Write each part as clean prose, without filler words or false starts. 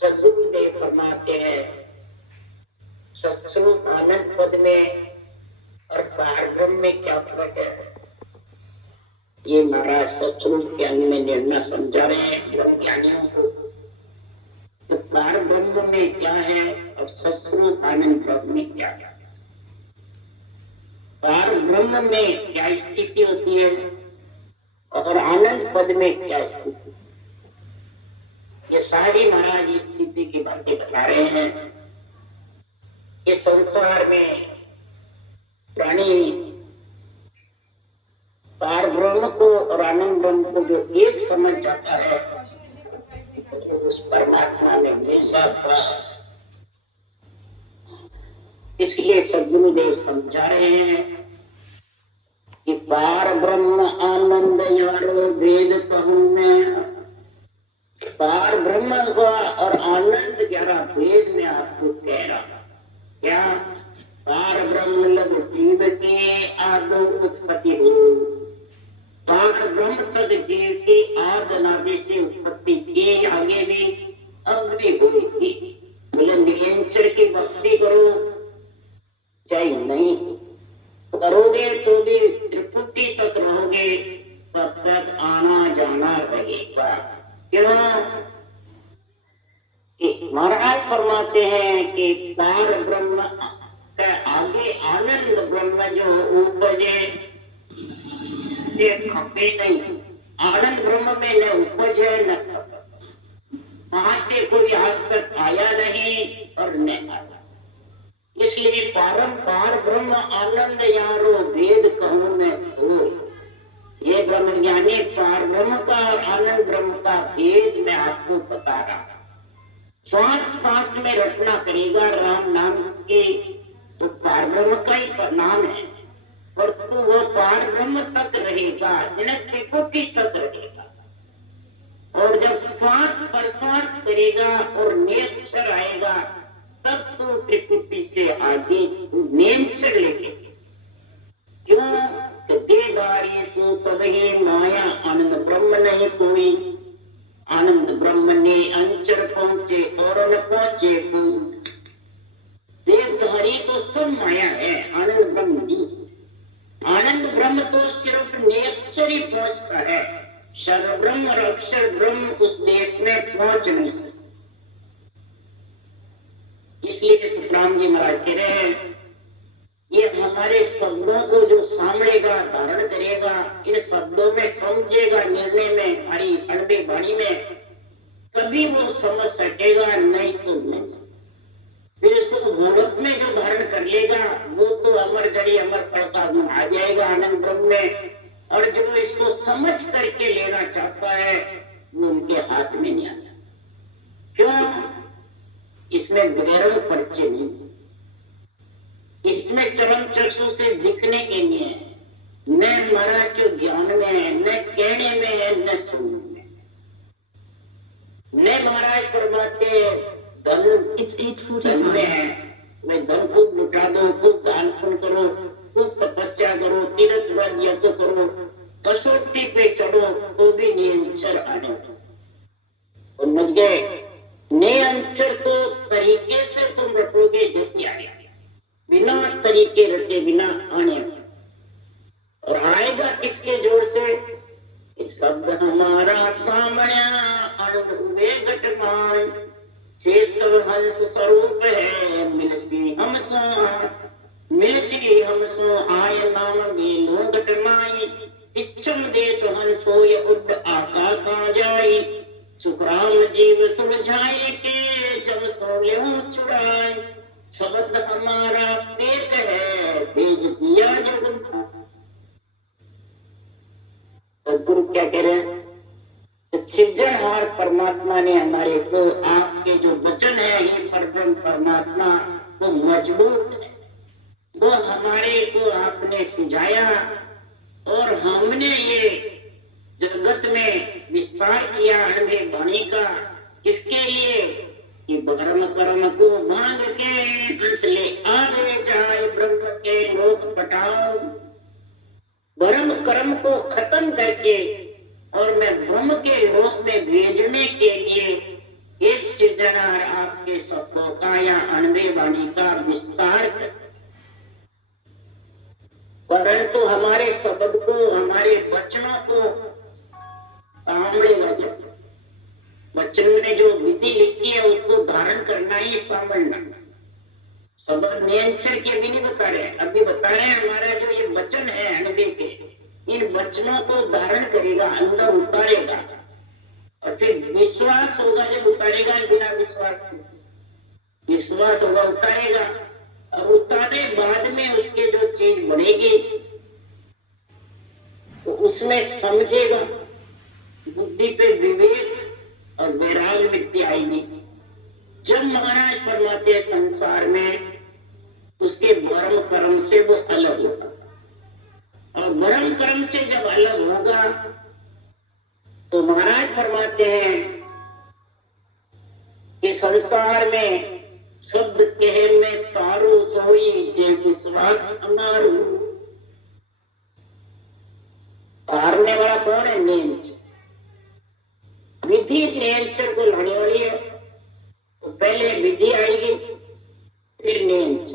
सद्गुरुदेव फरमाते हैं सत्स्वरूप आनंद पद में और पारब्रह्म में क्या फर्क है। ये महाराज सत्स्वरूप के अंग में निर्णय समझा रहे हैं ब्रह्म ज्ञानियों को। तो पारब्रह्म में क्या है और सत्स्वरूप आनंद पद में क्या है। पारब्रह्म में क्या स्थिति होती है और आनंद पद में क्या स्थिति। ये सारी महाराज स्थिति की बातें बता रहे हैं। इस संसार में प्राणी पार ब्रह्म को और आनंद ब्रह्म को जो एक समझ जाता है तो उस परमात्मा में विश्वास रहा। इसलिए सद्गुरुदेव समझा रहे हैं कि पार ब्रह्म आनंद यारो वेद कहूं मैं। पार ब्रह्म और आनंद 11 वेद में आपको कह रहा। क्या पार ब्रह्म लग जीव के आदि उत्पत्ति हो। पार ब्रह्म तक जीव की आदि अनादि से उत्पत्ति के आगे भी अब भी होगी। बोले निरंतर की भक्ति करो चाहे नहीं करोगे तो भी त्रिपुटी तक रहोगे, तब तक आना जाना रहेगा। क्यों? महाराज फरमाते हैं कि पार ब्रह्म का आगे आनंद ब्रह्म जो उपजे ये खपे नहीं। आनंद ब्रह्म में न उपज है न खप। वहां से कोई आज तक आया नहीं और न आया। इसलिए पार ब्रह्म आनंद यारो वेद कहूं मैं तो। ये ब्रह्म ज्ञानी पार ब्रह्म का और आनंद ब्रह्म का भेद मैं आपको बता रहा। श्वास सांस में रटना करेगा राम नाम के तो पार ब्रह्म का ही नाम है, और तो वो पार ब्रह्म तक रहेगा, त्रिपुटी तक रहेगा। और जब श्वास प्रश्वास करेगा और नेत्र आएगा तब तो त्रिपुटी से आगे नेत्र लेके। क्यों? देदारी सो सभी माया आनंद ब्रह्म नहीं कोई। आनंद ब्रह्म ने अंचर पहुंचे और न पहुंचे कोई। देवधारी तो सब माया है, आनंद ब्रह्म नहीं। आनंद ब्रह्म तो सिर्फ नेत्र ही पहुंचता है। शर ब्रह्म और अक्षर ब्रह्म उस देश में पहुंच नहीं सकते। इसलिए सुखराम जी महाराज कह रहे हैं ये हमारे शब्दों को जो सामलेगा धारण करेगा, इन शब्दों में समझेगा, निर्णय में हमारी अड़बे बाणी में कभी वो समझ सकेगा, नहीं तो नहीं। फिर इसको गोलक में जो धारण कर लेगा वो तो अमर जड़ी अमर पड़ता आ जाएगा आनंद ब्रह्म में। और जो इसको समझ करके लेना चाहता है वो उनके हाथ में नहीं आता। क्यों? इसमें वैरव परिचय नहीं, इसमें चरम चक्षु से दिखने के लिए न महाराज के ज्ञान में है, न कहने में है, न सुनने में। न महाराज फरमाते धन में है, मैं धन खूब लुटा दो, खूब दान पुण्य करो, खूब तपस्या करो, तीर्थ व्रत यज्ञ करो, कसौटी पे चढ़ो तो भी निरंतर आने और मत गए। निरंतर तो तरीके से तुम रखोगे जब आएगा, बिना तरीके रटे बिना आने। और आएगा किसके जोर से? शब्द हमारा सामया आनंद हुए घटमान से सब हंस स्वरूप है मिलसी हम सो आय नाम मेलो घटमाई इच्छम देश हंसो ये उड आकाश आ जाई सुखराम जीव सुलझाए के जब सोले छुड़ाए शब्द हमारा पेट है भेज दिया जगत। गुरु क्या कह रहे हैं? सृजनहार परमात्मा ने हमारे को आपके जो वचन है ये परब्रह्म परमात्मा वो मजबूत है, वो हमारे को आपने सुझाया और हमने ये जगत में विस्तार किया अड़बे वाणी का। किसके लिए? कि ब्रह्म कर्म को भांग के हंस ले आगे जाए ब्रह्म के लोक पटाओ। ब्रह्म कर्म को खत्म करके और मैं ब्रह्म के लोक में भेजने के लिए इस निवेदन और आपके शब्दों का या अणवे वाणी का विस्तार कर, परंतु हमारे शब्द को, हमारे वचनों को सामने लगे। वचन में जो विधि लिखी है उसको धारण करना ही सामना। शब्द नियंत्रण के भी नहीं बता रहे, अभी बता रहे हैं हमारा जो ये वचन है अणवे के, इन वचनों को धारण करेगा, अंदर उतारेगा, और फिर विश्वास होगा जब उतारेगा, बिना विश्वास के विश्वास होगा उतारेगा, और उतारे बाद में उसके जो चीज बनेगी तो उसमें समझेगा, बुद्धि पे विवेक और वैराग्य वृत्ति आएगी। जब महाराज फरमाते हैं संसार में उसके वर्म कर्म से वो अलग होगा, और वर्म कर्म से जब अलग होगा तो महाराज फरमाते हैं कि संसार में शब्द कहे में तारू सोई जे विश्वास अनारू। तारने वाला कौन है? नेंच। विधि नेंचर को लाने वाली है, तो पहले विधि आएगी फिर नेंच।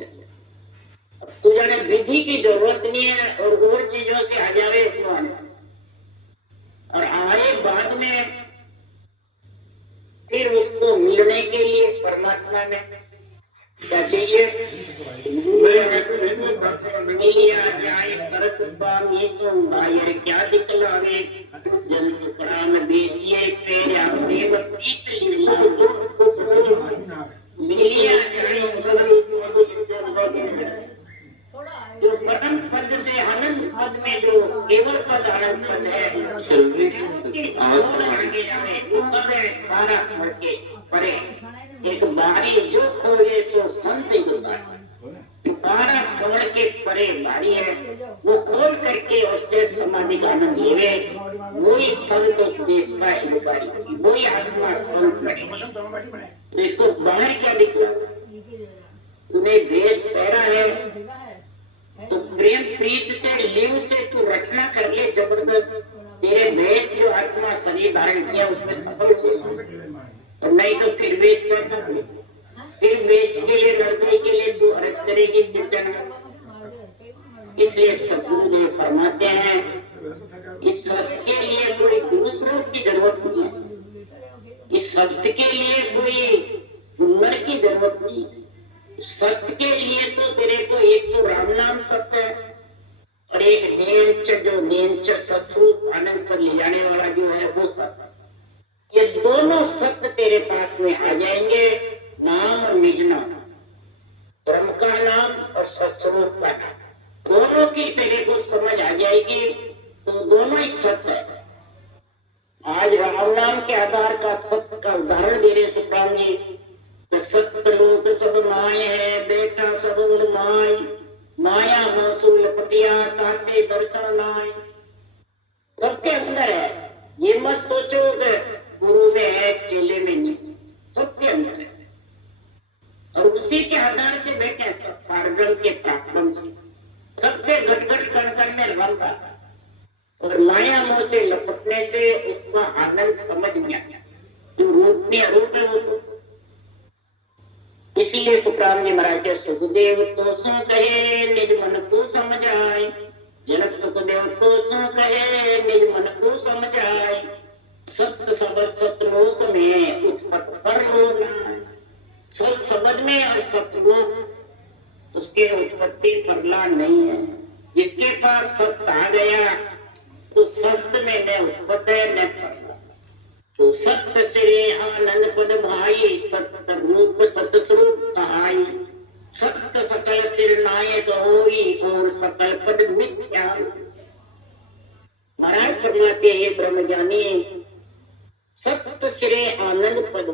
तो जाने विधि की जरूरत नहीं है और चीजों से आ जावे और आए बाद में फिर उसको मिलने के लिए परमात्मा में क्या चाहिए? मिलिया जाए सरस क्या दिखलावे जंतु प्राण बेसिए पेरा प्रेम पीत लीला। मिलिया जाए जो परम पद से आनंद पद में जो केवल पद आनंद पद है, परे एक बारी जो खोले सो संत बारह कमर के परे बारी है, वो खोल करके उससे समाधि का आनंद लेवे, वही संत उस देश का अधिकारी, वही आत्मा संत बने। तो इसको बाहर क्या दिखला? तुम्हें वेश पहरा है तो प्रेम प्रीत से लिव से तू रचना कर ले जबरदस्त, तेरे वेश जो आत्मा शरीर धारण किया उसमें सफल हो, और नहीं तो फिर वेश करता, फिर वेश के लिए लड़ने के लिए तू अर्ज करेगी सिद्धन। इसलिए सतगुरुदेव फरमाते हैं इस सत्य के लिए कोई दूसरों की जरूरत नहीं है, इस सत्य के लिए कोई हुनर की जरूरत नहीं है। सत्य के लिए तो तेरे को एक तो राम नाम सत्य है और एक नेंच, जो नेंच सत्स्वरूप आनंद पर ले जाने वाला जो है वो सत्य। ये दोनों सत्य तेरे पास में आ जाएंगे, नाम और निज नाम, ब्रह्म का नाम और सत्स्वरूप का नाम, दोनों की तेरे को समझ आ जाएगी, तो दोनों ही सत्य है। आज राम नाम के आधार का सत्य का उदाहरण दे रहे सुखराम जी। सत्य लोक सब माय है, बेटा सब माय, माया मसूल पटिया ताते दर्शन नाय। सबके अंदर है, ये मत सोचो कि गुरु में है चेले में नहीं, सबके अंदर है, और उसी के आधार से बैठे सब पारब्रह्म के पराक्रम से सबके घटघट कण में रमता था, और माया मोह से लपटने से उसका आनंद समझ नहीं आया, जो रूप में अरूप है वो तो। इसीलिए सुखराम जी महाराज के सुखदेव तो सो कहे निज मन को समझ आए, जनक सुखदेव तो सो कहे निज मन को समझ आए, सत्य शब्द सतलोक में उत्पत्त पर लोग सत शब्द में और सतलोक उसके उत्पत्ति परला नहीं है। जिसके पास सत्य आ गया तो सत्य में न उत्पत्त है न सत्य, तो सत्य श्री आनंद पद भाई, सत्य रूप सतस्वरूप कहाई, सत्य सकल सिर नायक होई और सकल पद मिथ्या। महाराज फरमाते हैं ब्रह्मज्ञानी सत्य श्री आनंद पद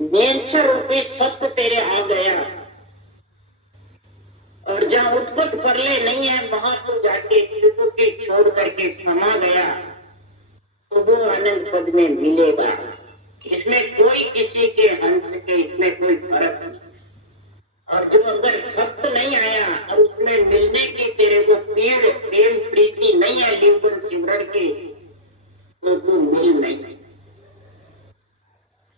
नेंचर रूपी सत्य तेरे आ गया, और जहाँ उत्पत्त परले नहीं है वहां तो जाके के छोड़ करके समा गया, तो वो आनंद पद में मिलेगा। इसमें कोई किसी के हंस के इसमें कोई फर्क नहीं। और जो अगर सत्य नहीं आया और उसमें मिलने की तेरे को पीड़ प्रेम प्रीति नहीं है लिंगन सिमरण की, तो तू मिल नहीं सकता।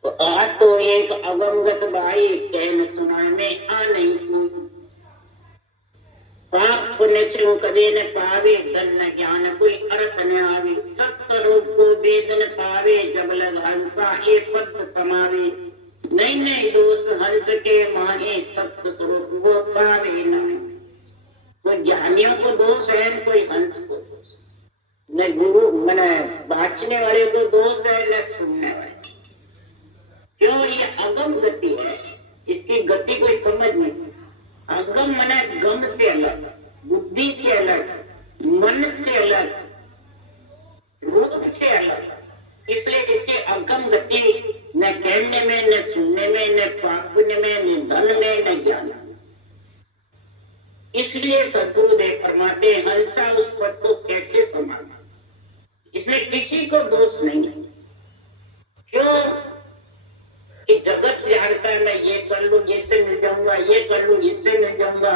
तो आज तो एक अगमगत बाई, कहन सुना में आ नहीं कोई। पाप पुण्य से कदे न पावे, धन न ज्ञान कोई अर्थ न आवे। सत्य रूप को वेद न पावे, जब लग हंसा ये पद समावे। नहीं नहीं दोष हंस के माहे, सत्य स्वरूप वो पावे नहीं। कोई ज्ञानियों को दोष है, कोई हंस को दोष, न गुरु मैंने बाँचने वाले को दोष है, न सुनने वाले। क्यों? ये अगम गति है, इसकी गति कोई समझ नहीं सकता। अगम मने गम से अलग, बुद्धि से अलग, मन से अलग, रूप से अलग। इसलिए इसकी अगम गति न कहने में, न सुनने में, न पुण्य में, न धन में, न ज्ञान में। इसलिए सद्गुरुदेव फरमाते हंसा उस पद को कैसे संभालना। इसमें किसी को दोष नहीं है। क्यों कि जगत चाहता है मैं ये कर लूं, इससे मिल जाऊंगा, ये कर लूं, इससे मिल जाऊंगा,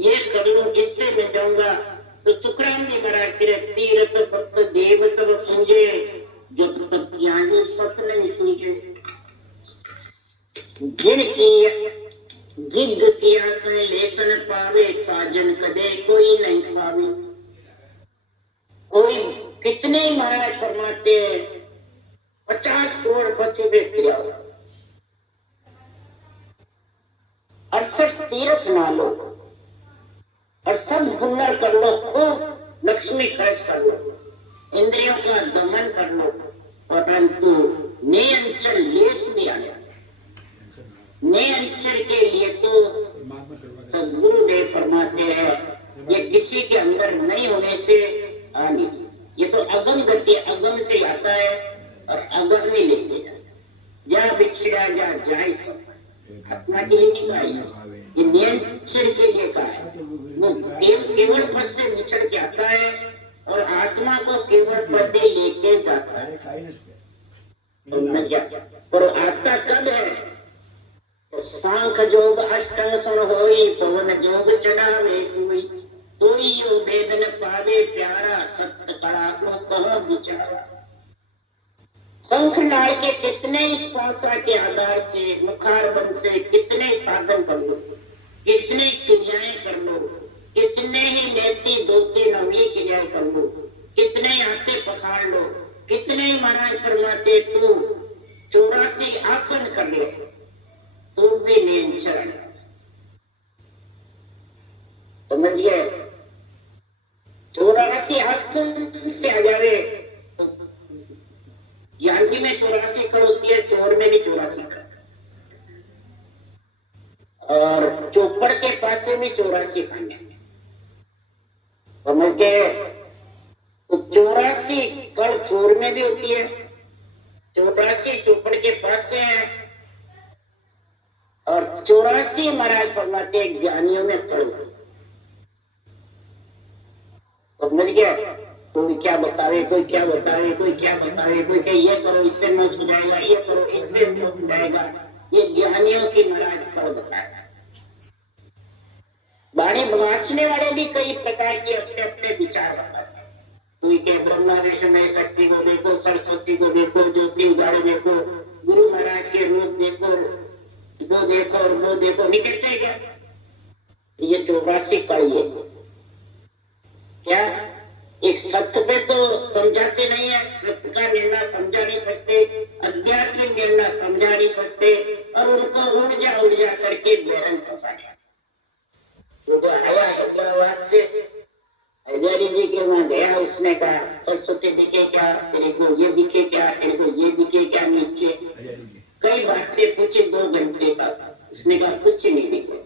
ये कर लूं, इससे मिल जाऊंगा। तो तुकराम ने करा तीर्थ भक्त देव सब पूजे, जब तक ज्ञानी सत नहीं सूझे। जिनकी जिद किया से लेसन पावे, साजन कदे कोई नहीं पावे। कोई कितने ही महाराज फरमाते 50 करोड़ बच्चे भी क्रिया 68 तीर्थ ना लो और सब हुनर कर लो, खूब लक्ष्मी खर्च कर लो, इंद्रियों का दमन कर लो, परंतु नियंत्रण लेस भी आ जाए। नियंत्रण के लिए तो सद्गुरुदेव फरमाते हैं ये किसी के अंदर नहीं होने से आ नहीं सकती। ये तो अगम गति, अगम से आता है और अगम में लेके जाए। जा बिछड़ा जा जाए सब, आत्मा के लिए नहीं कहा, ये नियंत्रण के लिए कहा है। वो केवल पद से निचड़ के आता है और आत्मा को केवल पद लेके जाता है। पर आता कब है? सांख जोग अष्टंग सुन होई, पवन जोग चढ़ावे कोई। तोई यो वेद न पावे प्यारा, सत्य कड़ा को कहो बिचारा। शंख नाल के कितने ही सांसा के आधार से, मुखार बंद से कितने साधन कर लो, कितने क्रियाएं कर लो, कितने ही नेति दोती नवली क्रियाएं कर लो, कितने ही हाथे पखाड़ लो, कितने ही महाराज फरमाते तू 84 आसन कर ले, तू भी नियंत्रण। समझ गए? 84 आसन से आ जावे। ज्ञानी में 84 कड़ होती है, चोर में भी 84 कड़, और चौपड़ के पासे में 84 खाने। समझ गए? तो 84 कड़ चोर में भी होती है, 84 चौपड़ के पासे है, और 84 महाराज फरमाते ज्ञानियों में कड़ होती है। समझ गया? कोई क्या बतावे, कोई क्या बतावे, कोई क्या बतावे, कोई कहे ये करो इससे मोक्ष हो जाएगा, ये करो इससे मोक्ष हो जाएगा। ये ज्ञानियों की महाराज पर बताया। बाणी बाँचने वाले भी कई प्रकार के अपने अपने विचार बताते हैं। कोई कहे ब्रह्मा विष्णु शक्ति को देखो, सरस्वती को देखो, ज्योति उजाड़े देखो, गुरु महाराज के रूप देखो, वो देखो और वो देखो। नहीं कहते क्या? ये 84 कड़ी है। क्या एक सत्य पे तो समझाते नहीं है, सत्य का निर्णय समझा नहीं सकते, आध्यात्मिक निर्णय समझा नहीं सकते, और उनको उलझा उलझा करके बहरन फंसा गया। वो जो आया हैदराबाद से, हजारी जी के वहां गया, उसने कहा सरस्वती दिखे क्या तेरे को, ये दिखे क्या तेरे को, ये दिखे क्या नीचे। कई बातें पूछी 2 घंटे का, उसने कहा कुछ नहीं दिखे,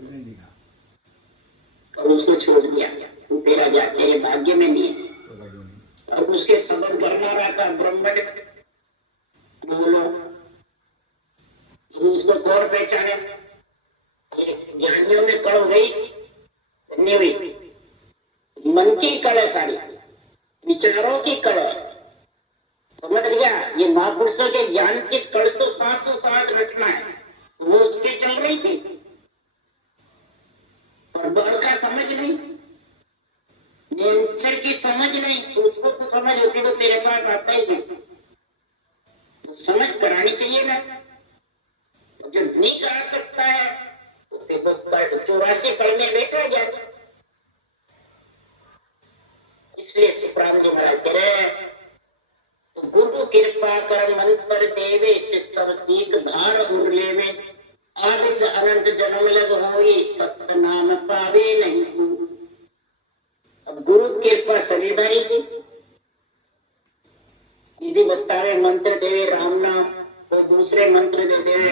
और उसको छोड़ दिया। तू तेरा जा, तेरे भाग्य में नहीं है। और उसके सबब करना रहता ब्रह्मण बोलो, उसको कौन पहचाने? ज्ञानियों में कड़ हो गई, नहीं हुई। मन की कड़ है सारी, विचारों की कड़ है। समझ गया? ये महापुरुषों के ज्ञान की कड़ तो सांसों सांस रखना है, वो उसके चल रही थी, पर बल का समझ नहीं, नेचर की समझ नहीं। तो उसको तो समझ होती तो तेरे पास आता ही नहीं। तो समझ करानी चाहिए ना। जो नहीं करा सकता है तो 84 पढ़ने बैठा गया। इसलिए सुखराम जी महाराज कह रहे हैं, तो गुरु कृपा कर मंत्र देवे, सब सीख धार उड़ लेवे, आविद अनंत जन्म लग होई, सत्य नाम पावे नहीं। अब गुरु कृपा सविदाई की यदि बतावे, मंत्र देवे राम नाम, कोई दूसरे मंत्र दे देवे,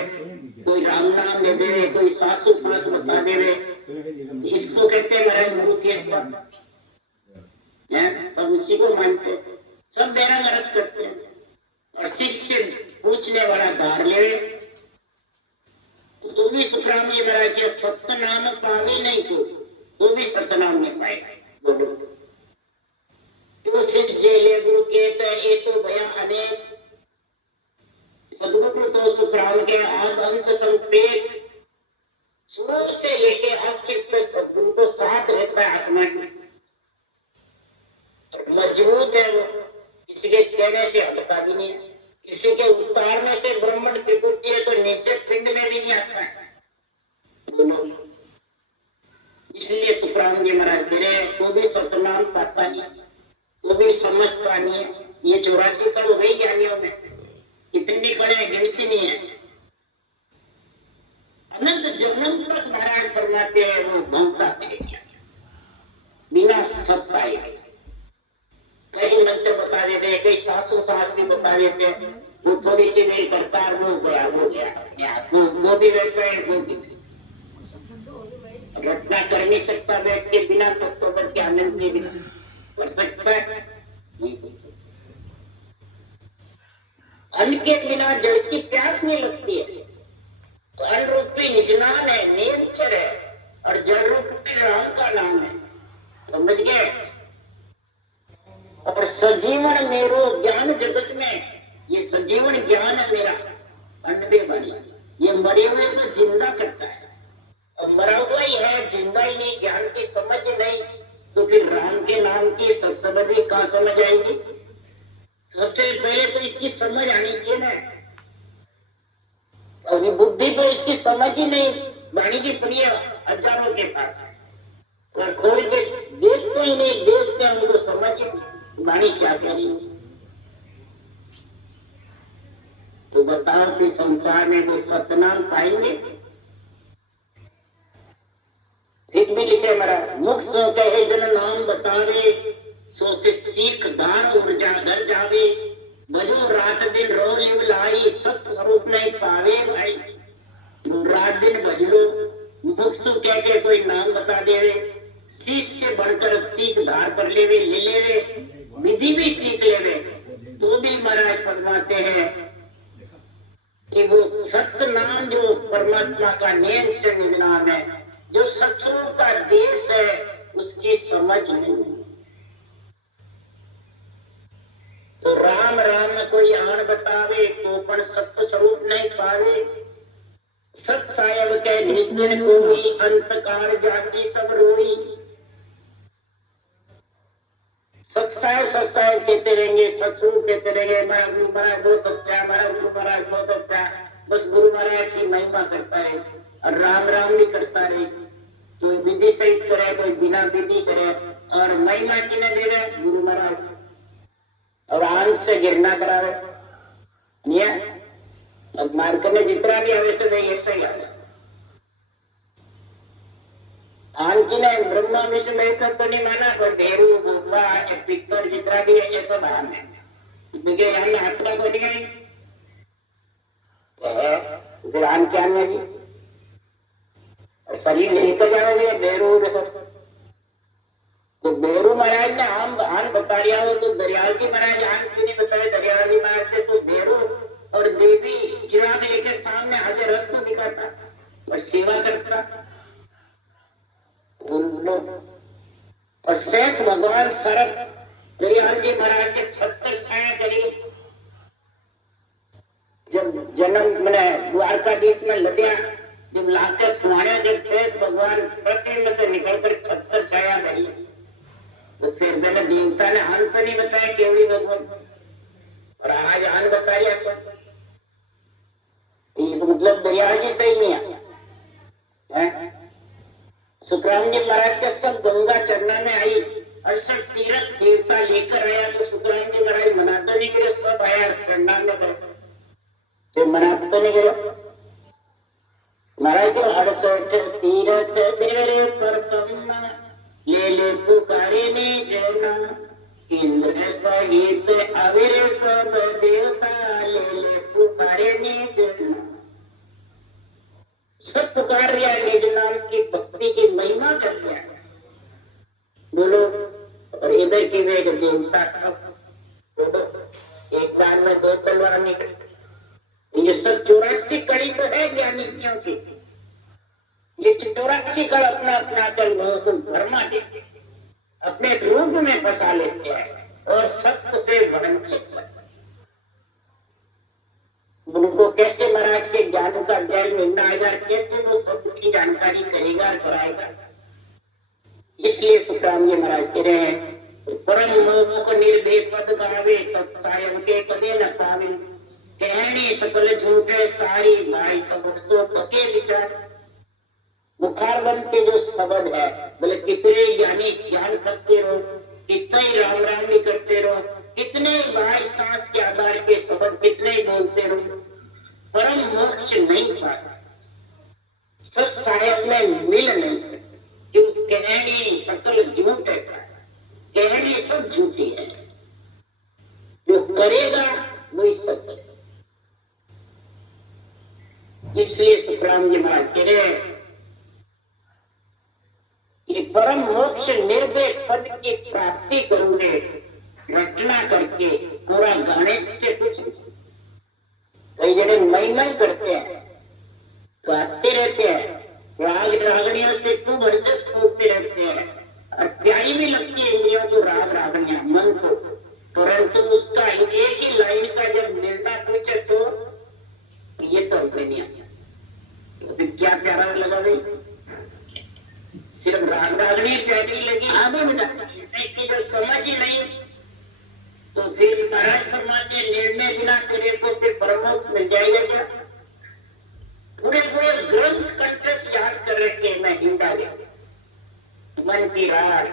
कोई राम नाम दे देवे, कोई सासु सास बता देवे, इसको कहते हैं महाराज गुरु कृपा। सब उसी को मानते, सब मेरा गलत करते हैं। और शिष्य पूछने वाला धार ले, तो भी सुखराम जी महाराज के सत्य नाम पावे नहीं तो भी सत्य नाम नहीं पाएगा। तो शिष्य ले गुरु कहते हैं, ये तो भया अनेक सदगुरु तो सुखराम के आद अंत संपेत, शुरू से लेके आखिर तक सदगुरु को साथ रहता है आत्मा की, मजबूत है वो, किसी के कहने से हटता भी नहीं है, किसी के उतारने से ब्रह्मंड त्रिपुटी है तो नीचे पिंड में भी नहीं आता है। इसलिए सुखराम जी महाराज कह रहे हैं, तो भी सतनाम पाता नहीं, वो भी समझता नहीं है। ये 84 कल हो गई ज्ञानियों में, कितनी कड़े गिनती नहीं है। अनंत जन्म तक महाराज फरमाते हैं वो भवता करेगा बिना सत पाए। कई मंत्र बता देते, कई सासु सास भी बता देते, वो थोड़ी सी देर करता है, वो गया वो भी वैसा है, वो भी घटना कर नहीं सकता बैठ के बिना सत्संग के आनंद में भी कर सकता है, नहीं कर सकता। अन्न के बिना जल की प्यास नहीं लगती है, तो अन्न रूपी निजनान है, नेमचर है, और जल रूपी राम का नाम है, समझ गए। और सजीवन मेरो ज्ञान जगत में, ये सजीवन ज्ञान है मेरा अनबे वाणी, ये मरे हुए को जिंदा करता है, और मरा हुआ ही है, जिंदा ही नहीं, ज्ञान की समझ नहीं, तो फिर राम के नाम की सत्संग कहाँ समझ आएगी। सबसे पहले तो इसकी समझ आनी चाहिए ना, अभी बुद्धि पर इसकी समझ ही नहीं। वाणी जी प्रिय हजारों के पास है, और खोल के देखते ही नहीं, देखते हैं उनको समझ वाणी क्या कह रही है। तो बताओ कि संसार में वो सतनाम पाएंगे। फिर भी लिखे महाराज, मुख सो कहे जन नाम बतावे, सो से सीख दान ऊर्जा घर जावे, बजो रात दिन रो लिव लाई, सत स्वरूप नहीं पावे भाई। रात दिन बजलो, मुख सो कह के कोई नाम बता देवे, शिष्य बढ़कर सीख धार कर लेवे, ले लेवे, विधि भी सीख लेवे, तो भी महाराज फरमाते हैं कि वो सत्य नाम जो परमात्मा का नेम चंद नाम है, जो सत्संग का देश है, उसकी समझ नहीं। तो राम राम न कोई आन बतावे, तो पर सत्य स्वरूप नहीं पावे। सत सायब के निस्दिन कोई, अंतकार जासी सब रोई। सत्साहेब कहते रहेंगे, सत्संग कहते रहेंगे, महाराज बहुत अच्छा, महाराज गुरु महाराज बहुत अच्छा, बस गुरु महाराज की महिमा करता है, और राम राम भी करता रहे। कोई विधि सहित करे, कोई बिना विधि करे, और महिमा की न देवे गुरु महाराज, और आंख से गिरना करावे। अब मार्ग में जितना भी आवे से ऐसा ही आवे। आंकी ने ब्रह्मा विष्णु महेश्वर तो नहीं माना, पर भेरू भोपा पितर जितना भी है ऐसा बाहर है, क्योंकि यहाँ हत्या को नहीं गई फिर आन क्या नहीं, और शरीर नहीं तो जाओगे बेरू सब। तो बेरू महाराज ने आन बता दिया हो, तो दरियाल जी महाराज आन क्यों नहीं बताए। दरियाल जी महाराज के तो बेरू और देवी चिराग लेके सामने हाजिर रस्त दिखाता और सेवा करता। और शेष भगवान सरब दरियाल जी महाराज के 76 छाया करी। जब जन्म मैंने द्वारकाधीश में लद्या, जब लाके सुहाने, जब शेष भगवान पृथ्वी में से निकलकर 76 छाया करी, तो फिर मैंने देवता ने अंत नहीं बताया केवली भगवान, और आज आन बता दिया सब। मतलब दरिया जी सही नहीं है। सुखराम जी महाराज का सब गंगा चरना में आई 68 तीर्थ देवता लेकर आया, तो सुखराम जी महाराज मनाते नहीं करे, सब आया गंगा में गए, जो मनाते नहीं करे महाराज को 68 तीर्थ तेरे प्रथम ले ले पुकारे ने जना, इंद्र सहित अविर सब देवता ले ले पुकारे ने जना। सब पुकार रहा निज नाम की भक्ति की महिमा कर रहा है, बोलो। और इधर की वे देवता सब बोलो, एक बार में 2 तलवार निकली। ये सब 84 कड़ी तो है ज्ञानियों की, ये 84 कड़ अपना अपना कर लोगों को भरमा देते, अपने रूप में बसा लेते हैं और सत्य से वंचित करते। उनको कैसे महाराज के ज्ञान का ज्ञान मिलना आएगा, कैसे वो सत्य की जानकारी करेगा और कराएगा। इसलिए सुखराम जी महाराज कह रहे हैं, परम मोह निर्भय पद गावे, सत सायम के कदे न पावे, कहने सकल झूठे सारी भाई सब सो पके विचार। बुखार बन के जो शब्द है, बोले कितने ज्ञानी ज्ञान करते रहो, कितना ही राम राम भी करते रहो, कितने भाई सांस के आधार के शब्द कितने ही बोलते रहो, परम मोक्ष नहीं पा सकते, सत साहेब में मिल नहीं सकते। जो कहनी सकल झूठ है, कहनी सब झूठी है, जो करेगा वही सच है। इसलिए सुखराम जी महाराज कह रहे हैं कि परम मोक्ष निर्भय पद की प्राप्ति करोगे रटना करके, पूरा गाने से कुछ। कई जने महिमा करते हैं, गाते रहते हैं, राग रागणियों से खूब एडजस्ट होते रहते हैं, और प्यारी भी लगती है इंद्रियों को राग रागणियां, मन को, परंतु उसका एक ही लाइन का जब निर्णय पूछे तो ये तो हमें नहीं आया, तो फिर क्या प्यारा लगा भाई, सिर्फ राग रागनी प्यारी लगी आगे बेटा, जब समझ ही नहीं तो फिर महाराज फरमाते निर्णय बिना करे को फिर परमोक्ष मिल जाएगा क्या। पूरे पूरे ग्रंथ कंठस्थ याद कर रखे मैं हिंदा गया, मन की राग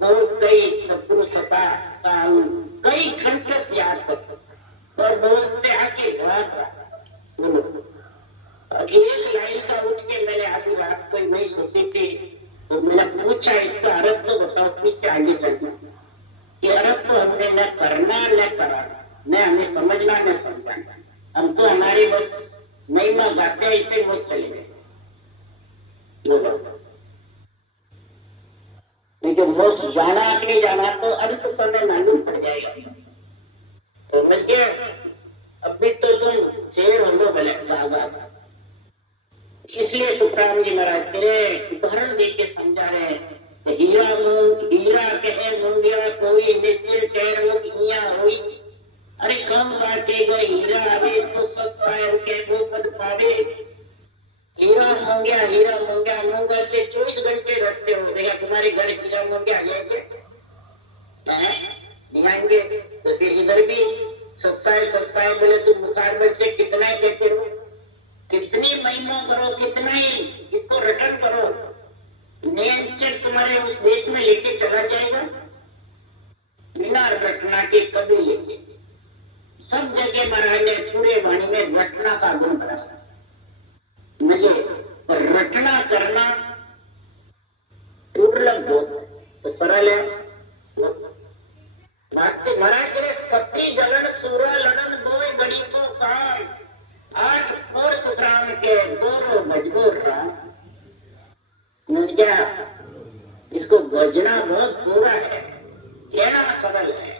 वो कई सतगुरु सता कई कंठस्थ याद कर और बोलते हैं कि बोलो। और एक लाइन का उठ के मैंने अभी रात को नहीं सोची थी, तो मैंने पूछा इसका अर्थ तो बताओ, फिर से आगे चलते कि अर्थ तो हमने न करना न कराना, न हमें समझना न समझाना, हम तो हमारी बस महिमा गाते हैं, इसे वो चले गए। लेकिन मोक्ष जाना के जाना तो अंत समय मालूम पड़ जाएगा, समझ गए। अभी तो तुम शेर हो लो भले गा। इसलिए सुखराम जी महाराज कह उदाहरण दे के समझा रहे हैं, हीरा कहे मुंडिया कोई निश्चित कह हुई, अरे कम बांटेगा हीरा आवे तो सस्ता के वो पद पावे। हीरा मूंगा मूंगा से 24 घंटे रखते हो, देखा तुम्हारे घर हीरा मूंगा आ जाएंगे नहीं आएंगे, तो फिर इधर भी सस्ता है बोले तुम मुखार बल से कितना ही कहते हो, कितनी महिमा करो, कितना ही इसको रटन करो, नेचर तुम्हारे उस देश में लेके चला जाएगा, बिना रटना के कभी लेके। सब जगह महाराज ने पूरे वाणी में रटना का गुण बनाया, मुझे रटना करना दुर्लभ बहुत सरल है। महाराज ने सती जलन सूरा लड़न बोए गड़ी को कान, 8 और सुखराम के दोनों मजबूर राम। क्या इसको बजना बहुत बुरा है, कहना सरल है।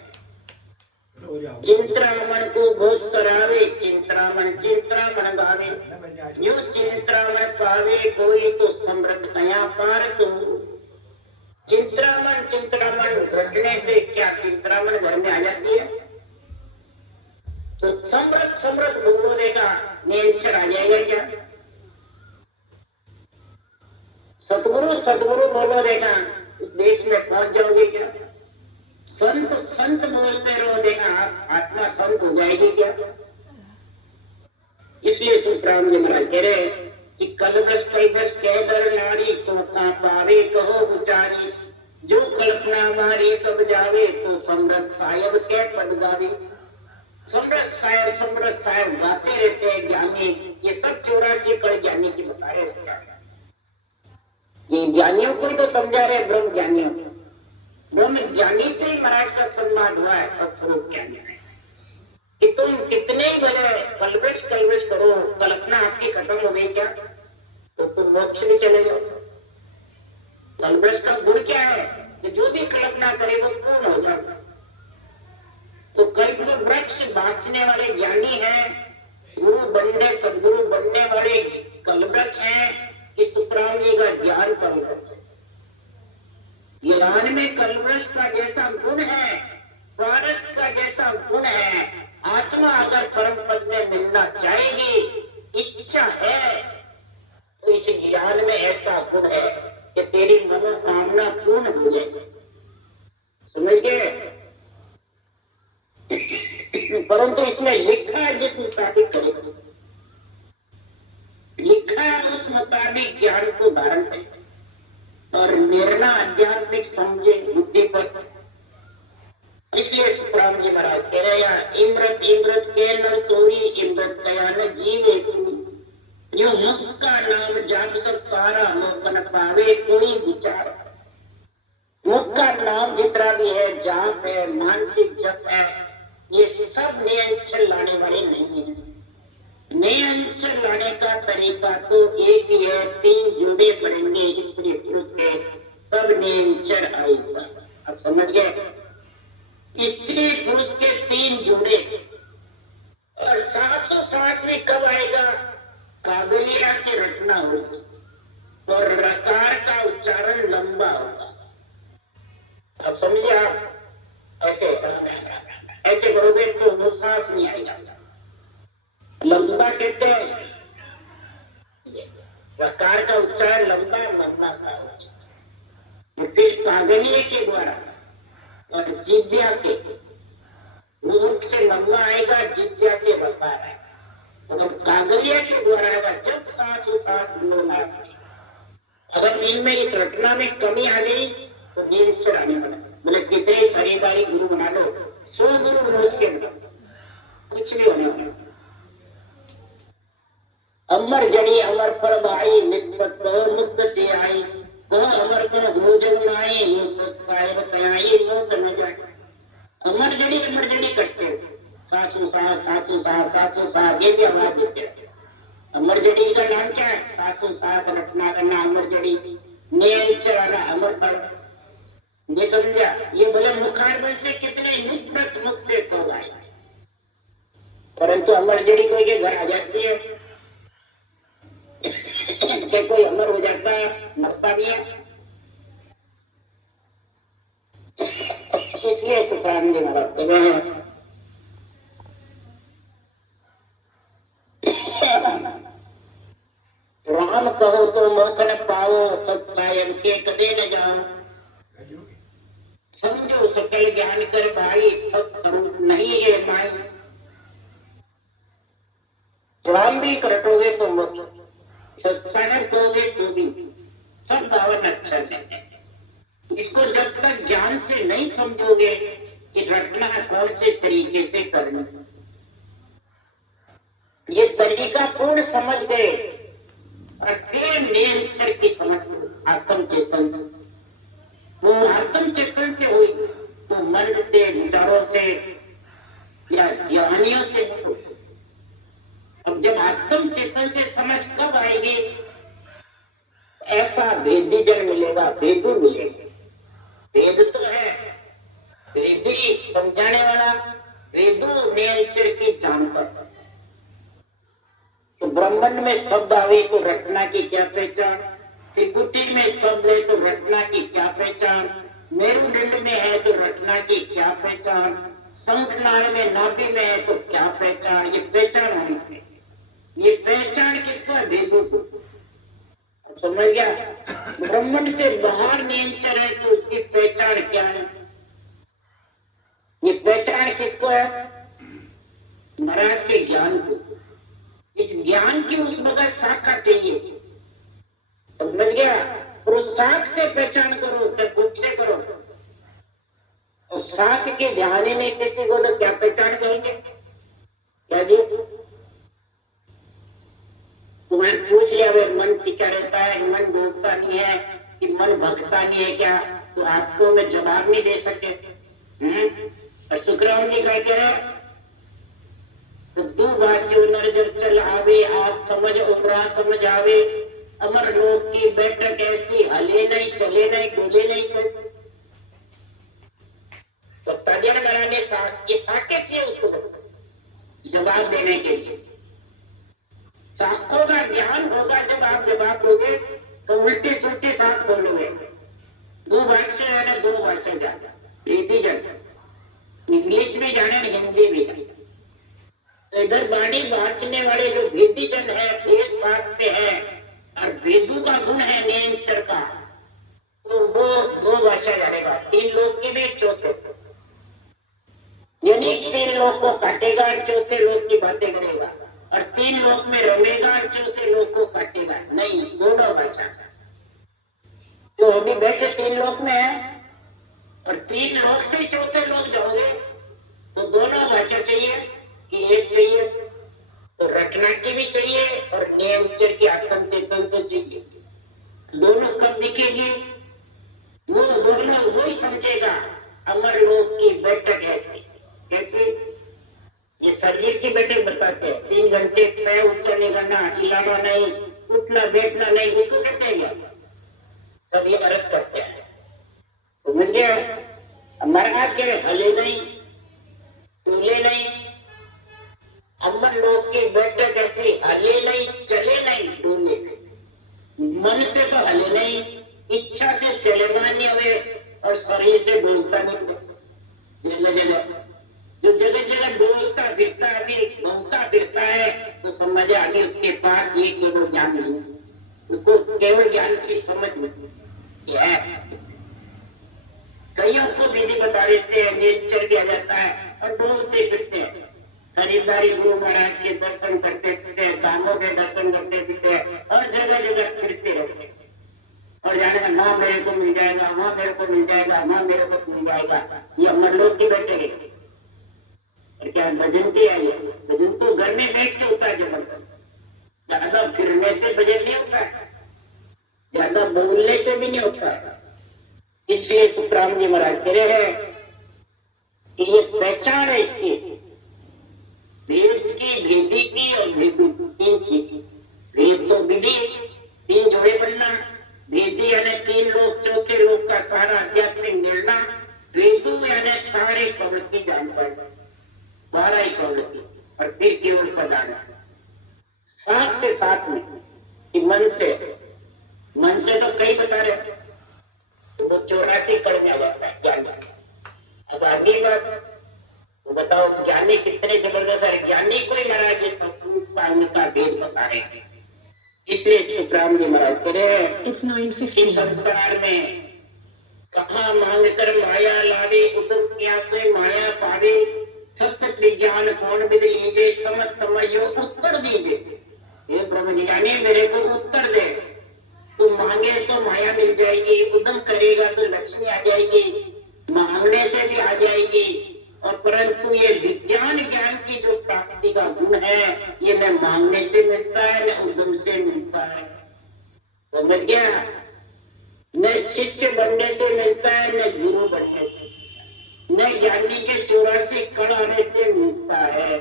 चिंत्रामण को बहुत सरावे, चिंत्रामण गावे, यो चिंत्रामण पावे कोई तो समृद्ध कया पार तुम। चिंत्रामण रटने से क्या चिंत्रामण घर में आ जाती है, तो समृद्ध बोलो देखा नेचर आ जाएगा क्या। सतगुरु बोलो देखा इस देश में पहुंच जाओगे क्या। संत बोलते रहो देखा आत्मा संत हो जाएगी क्या। इसलिए सुखराम जी महाराज कह रहे कि कलवश कलवश कह दर नारी तो का पावे कहो उचारी, जो कल्पना हमारी सब जावे तो समृद्ध सायब के पद गावे। समृद्ध सायब गाते रहते हैं ज्ञानी। ये सब 84 कड़ ज्ञानी की बता रहे। ये ज्ञानियों को ही तो समझा रहे, ब्रह्म ज्ञानियों को। ब्रह्म ज्ञानी से ही महाराज का सम्मान हुआ है सत्स्वरूप ज्ञानी में, कि तुम कितने बड़े कलवश करो, कल्पना आपकी खत्म हो गई क्या तो तुम मोक्ष में चले जाओ। कलवश का गुण क्या है कि जो भी कल्पना करे वो पूर्ण हो जाता। तो कल्प वृक्ष बांचने वाले ज्ञानी हैं, गुरु बनने सदगुरु बनने वाले कलवृक्ष हैं कि सुखराम जी का ज्ञान कलवृक्ष है। ज्ञान में कलवृक्ष का जैसा गुण है, पारस का जैसा गुण है, आत्मा अगर परम पद में मिलना चाहेगी, इच्छा है, तो इस ज्ञान में ऐसा गुण है कि तेरी मनोकामना पूर्ण हो जाएगी। समझ गए? परंतु इसमें लिखा है जिस मुताबिक करेगा, लिखा है उस मुताबिक ज्ञान को धारण करेगा और निर्णय आध्यात्मिक समझे बुद्धि पर। इसलिए सुखराम जी महाराज कह रहे हैं, इमृत के नर सोई, इमृत कया न जीवे कोई, यो मुख का नाम जाप सब सारा, लोक न पावे कोई विचार। मुख का नाम जितना भी है, जाप है, मानसिक जप है, ये सब नियंत्रण लाने वाले नहीं है। नियंत्रण लाने का तरीका तो एक ही है, 3 जोड़े पड़ेंगे स्त्री पुरुष के, तब नियंत्रण आएगा। अब समझ गए? स्त्री पुरुष के 3 जोड़े। और 700 में कब आएगा? कागलिया से रटना होगा और रकार का उच्चारण लंबा होगा। अब समझिए आप, ऐसे करोगे तो सांस नहीं आएगा। लंबा कहते हैं, रकार का उच्चारण लंबा का उच्चारण, फिर कागलिए के द्वारा और जिह्वा के, मुख से लंबा आएगा, जिह्वा से रकार है, अगर कागलिया के द्वारा आएगा। जब सांस बोलना, अगर इनमें इस रटना में कमी आ गई तो नींद चढ़ाने वाला, मतलब कितने शरीरदारी गुरु बना लो, 100 गुरु रोज के कुछ भी होने वाला। अमर जड़ी अमर पर भाई, नित्पत मुक्त से आई, तो अमर पर हो जग आई, यो साहिब कलाई मोत न जाए। अमर जड़ी करते हो, 707 ये भी आवाज देते हैं। अमर जड़ी का नाम क्या है? 707 रटना करना, अमर जड़ी, नेम चढ़ाना, अमर पर। ये समझा? ये बोले मुखार बल से कितने नित्पत मुख से तो आए, परंतु अमर जड़ी कोई के घर आ जाती है कि कोई अमर हो जाता है, मरता भी है। इसलिए सुखराम जी महाराज कह रहे हैं, राम कहो तो मोक्ष न पाओ, सत्सायन के कदे न जाओ। समझो सकल ज्ञान कर भाई, सब स्वरूप नहीं है माई। राम भी रटोगे तो मोक्ष, सत्संग करोगे तो भी सब दावन अच्छा है। इसको जब तक ज्ञान से नहीं समझोगे कि रटना कौन से तरीके से करना, ये तरीका पूर्ण समझ गए और फिर नियंत्रण की समझ आत्म चेतन से, वो आत्म चेतन से हुई तो मन से, विचारों से या ज्ञानियों से नहीं होती। अब जब आत्म चेतन से समझ कब आएगी? ऐसा वेदी जन मिलेगा, वेदु मिलेगा। वेद तो है, वेदी समझाने वाला, वेदु नियंत्रण की जानकर। तो ब्रह्मांड में शब्द आवे तो रटना की क्या पहचान, त्रिकुटी में शब्द है तो रटना की क्या पहचान, मेरुदंड में है तो रटना की क्या पहचान, शंखनाद में नाभि में है तो क्या पहचान। ये पहचान होनी चाहिए। ये पहचान किसको है? वेदों को। समझ गया? ब्रह्मांड से बाहर नियंत्रण है तो उसकी पहचान क्या है? ये पहचान किसको है? महाराज के ज्ञान को। इस ज्ञान की उस बगैर शाखा चाहिए, समझ गया। और उस शाख से पहचान करो, क्या खुद से करो। और शाख के ध्यान ही नहीं किसी को, तो क्या पहचान करेंगे? क्या जी, तुम्हें पूछ लिया वे मन टिका रहता है, मन डूबता नहीं है, कि मन भगता नहीं है क्या, तो आपको मैं जवाब नहीं दे सके। और शुक्राम जी क्या कह रहे, तो दो भाष्यों नर जब चल आवे, आप समझ उपरा समझ आवे, अमर लोक की बैठक ऐसी, हले नहीं चले नहीं डोले नहीं कैसे। तो तजन बनाने ये साके चाहिए उसको जवाब देने के लिए। शाखों का ज्ञान होगा जब आप जवाब दोगे, तो उल्टे सुल्टे साथ बोलोगे। दो भाषा है ना, दो भाषा जाना, हिंदी जाना, इंग्लिश भी जाने, हिंदी भी जाने। तो इधर बाणी बांचने वाले जो वेदी जन है, वेद पास पे है, और वेदों का गुण है नियंचर का, तो वो दो भाषा जानेगा, तीन लोग के भी चौथे, यानी तीन लोग को काटेगा, चौथे लोग की बातें करेगा, और तीन लोग में रमेगा, चौथे लोग को काटेगा नहीं, दोनों भाषा। जो अभी बैठे तीन लोग में है, और तीन लोग से चौथे लोग जाओगे, तो दोनों भाषा चाहिए कि एक चाहिए, तो रटना की भी चाहिए और नियंचर की आत्म चेतन से चाहिए। दोनों कब दिखेगी? वो दोनों वही समझेगा, अमर लोक की बैठक ऐसी कैसी। ये शरीर की बैठक बताते हैं, 3 घंटे पैर ऊंचा नहीं करना, हिलाना नहीं, उठना बैठना नहीं, उसको कहते हैं। सब ये अर्थ करते हैं, तो मिल गया। महाराज कह रहे हले नहीं टूले नहीं, अमर लोक की बैठक ऐसी, हले नहीं चले नहीं डूले नहीं। मन से तो हले नहीं, इच्छा से चलेगा नहीं हुए, और शरीर से डोलता नहीं। जगह जगह जो जगह जगह डोलता फिरता है, अभी घूमता फिरता है, तो समझ आ गई उसके पास ये केवल ज्ञान नहीं, उसको केवल ज्ञान की समझ नहीं है। कईयों को विधि बता देते हैं, नेचर किया जाता है, और डोलते फिरते हैं। खरीदारी गुरु महाराज के दर्शन करते फिरते, धामों के दर्शन करते फिरते, और जगह जगह फिरते रहते, और जाने का वहां मेरे को मिल जाएगा, वहां मेरे को मिल जाएगा, वहां मेरे को मिल जाएगा। ये अमर लोग की बैठेंगे, क्या भजन की है? भजन तो घर में बैठ के होता है जबरदस्त, ज्यादा फिरने से भजन नहीं होता है, ज्यादा बोलने से भी नहीं होता है। इसलिए सुखराम जी महाराज कह रहे हैं कि ये पहचान है इसकी, वेद की, भेदी की और भेदू, तीन चीज। वेद तो विधि, 3 जोड़े बनना, वेदी यानी 3 लोग, चौथे लोग का सारा आध्यात्मिक निर्णय, वेदू यानी सारे प्रवृत्ति जान पाए, 12 ही प्रवृत्ति, और फिर केवल पदार्थ। साथ से साथ में कि मन से तो कई बता रहे, तो वो 84 कर्म आ जाता है ज्ञान। अब आगे बात तो बताओ, ज्ञानी कितने जबरदस्त है। ज्ञानी को ही महाराज ये संस्कृत पालने का भेद बता रहे हैं। इसलिए सुखराम जी महाराज कह रहे संसार में कहा मांग कर माया लावे, उदम क्या से माया पावे, सत्य विज्ञान कौन विद लीजिए, समझ समझो उत्तर दीजिए। हे प्रभु ज्ञानी मेरे को उत्तर दे, तू मांगे तो माया मिल जाएगी, उदम करेगा तो लक्ष्मी आ जाएगी, मांगने से भी आ जाएगी, और परंतु ये विज्ञान ज्ञान की जो प्राप्ति का गुण है, ये न मांगने से मिलता है न उद्यम से मिलता है। समझ गया? न शिष्य बनने से मिलता है, न गुरु बनने से, न ज्ञानी के 84 कण आने से मिलता है।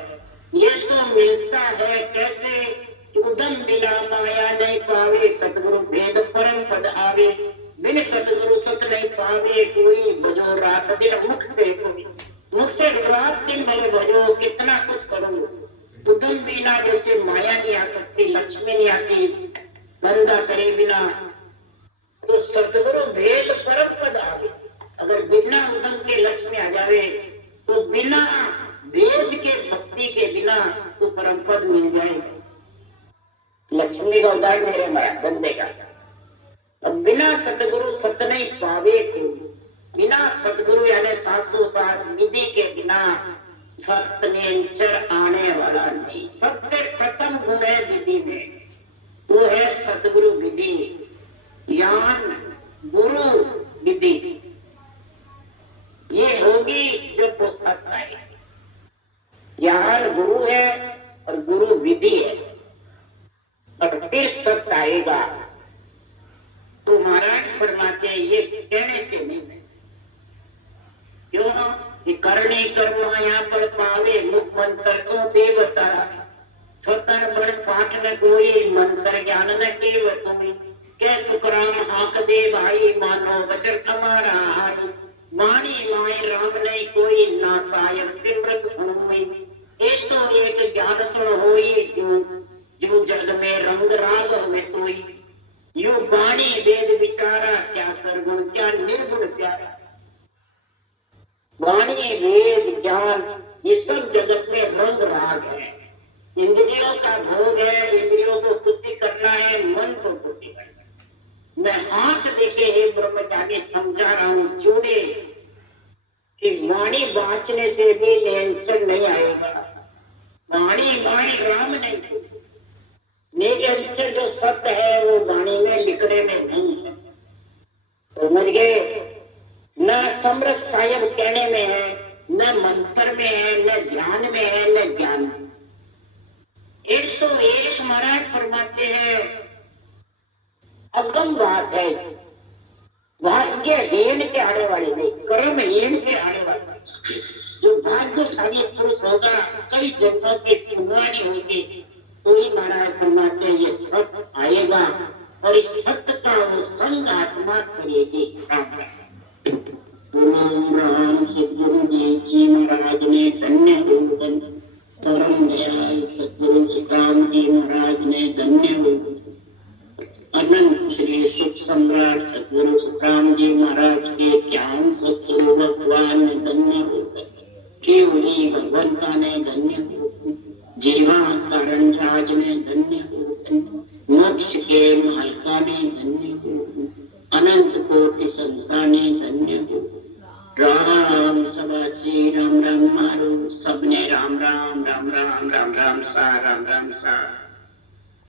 ये तो मिलता है कैसे? उदम बिना माया नहीं पावे, सतगुरु भेद परम पद आवे, बिन सतगुरु सत नहीं पावे कोई, भजो रात दिन मुख से कोई, मुख से रात दिन भले भजो, कितना कुछ करो, उदम बिना जैसे माया नहीं आ सकती, लक्ष्मी नहीं आती, धंधा करे बिना, तो सतगुरु भेद परम पद आवे। अगर बिना उदम के लक्ष्मी आ जावे, तो बिना वेद के भक्ति के बिना तो परम पद मिल जाए। लक्ष्मी का उदाहरण है हमारा बंदे का। अब बिना सतगुरु सत नहीं पावे को, बिना सतगुरु यानी 707 विधि के बिना सत्नेचर आने वाला नहीं। सबसे प्रथम गुण है विधि में, वो है सदगुरु विधि, ज्ञान गुरु विधि। ये होगी जब वो सत्य आए। ज्ञान गुरु है और गुरु विधि है, और फिर सत्य आएगा। तो महाराज फरमाते हैं ये कहने से नहीं है। क्यों कि करनी कर्म यहाँ पर पावे, मुख मंत्र सो देवता, स्वतः बड़ पाठ न कोई, मंत्र ज्ञान न केव तुम्हें, कै सुखराम आंख दे भाई, मानो वचन हमारा हारी, वाणी माय राम नहीं कोई, ना सायब सिमरत सुनोई, एक तो एक ज्ञान सुन होई, जो जग में रंग राग में सोई, यो वाणी वेद विचारा, क्या सरगुण क्या निर्गुण प्यारा। वाणी वेद ज्ञान ये सब जगत में रंग राग है, इंद्रियों का भोग है, इंद्रियों को खुशी करना है, मन को खुशी करना है। मैं हाथ देके हे ब्रह्मचारी समझा रहा हूं चूड़े कि वाणी बांचने से भी नियंत्रण नहीं आएगा। वाणी वाणी राम नहीं, नियंत्रण जो सत्य है वो वाणी में लिखने में नहीं है। तो मुझे न समृद्ध साहिब कहने में है, न मंत्र में है, न ध्यान में है, न ज्ञान में। एक तो एक महाराज फरमाते हैं अगम बात है, भाग्य हीन के आने वाले नहीं, कर्म हीन के आने वाले। जो भाग्यशाली पुरुष होगा, कई जन्मों की पुण्यवानी होगी, तो ही महाराज फरमाते हैं ये सत्य आएगा, और इस सत्य का वो संग आत्मा करेगी। राम राम सदगुरु जी महाराज ने धन्य हो, परम दयाल सदगुरु सुखराम जी महाराज ने धन्य हो, अनंत श्री सुख सम्राट सदगुरु सुखराम जी महाराज के ज्ञान सत्स्वरूप भगवान ने धन्य हो, केवली भगवंता ने धन्य हो, जीवा कारण राज ने धन्य हो, मोक्ष के मालिका ने धन्य हो, अनंत कोटि संता ने धन्य हो। राम सभा श्री राम राम मारो, सबने राम राम राम राम राम राम सा, राम राम सा।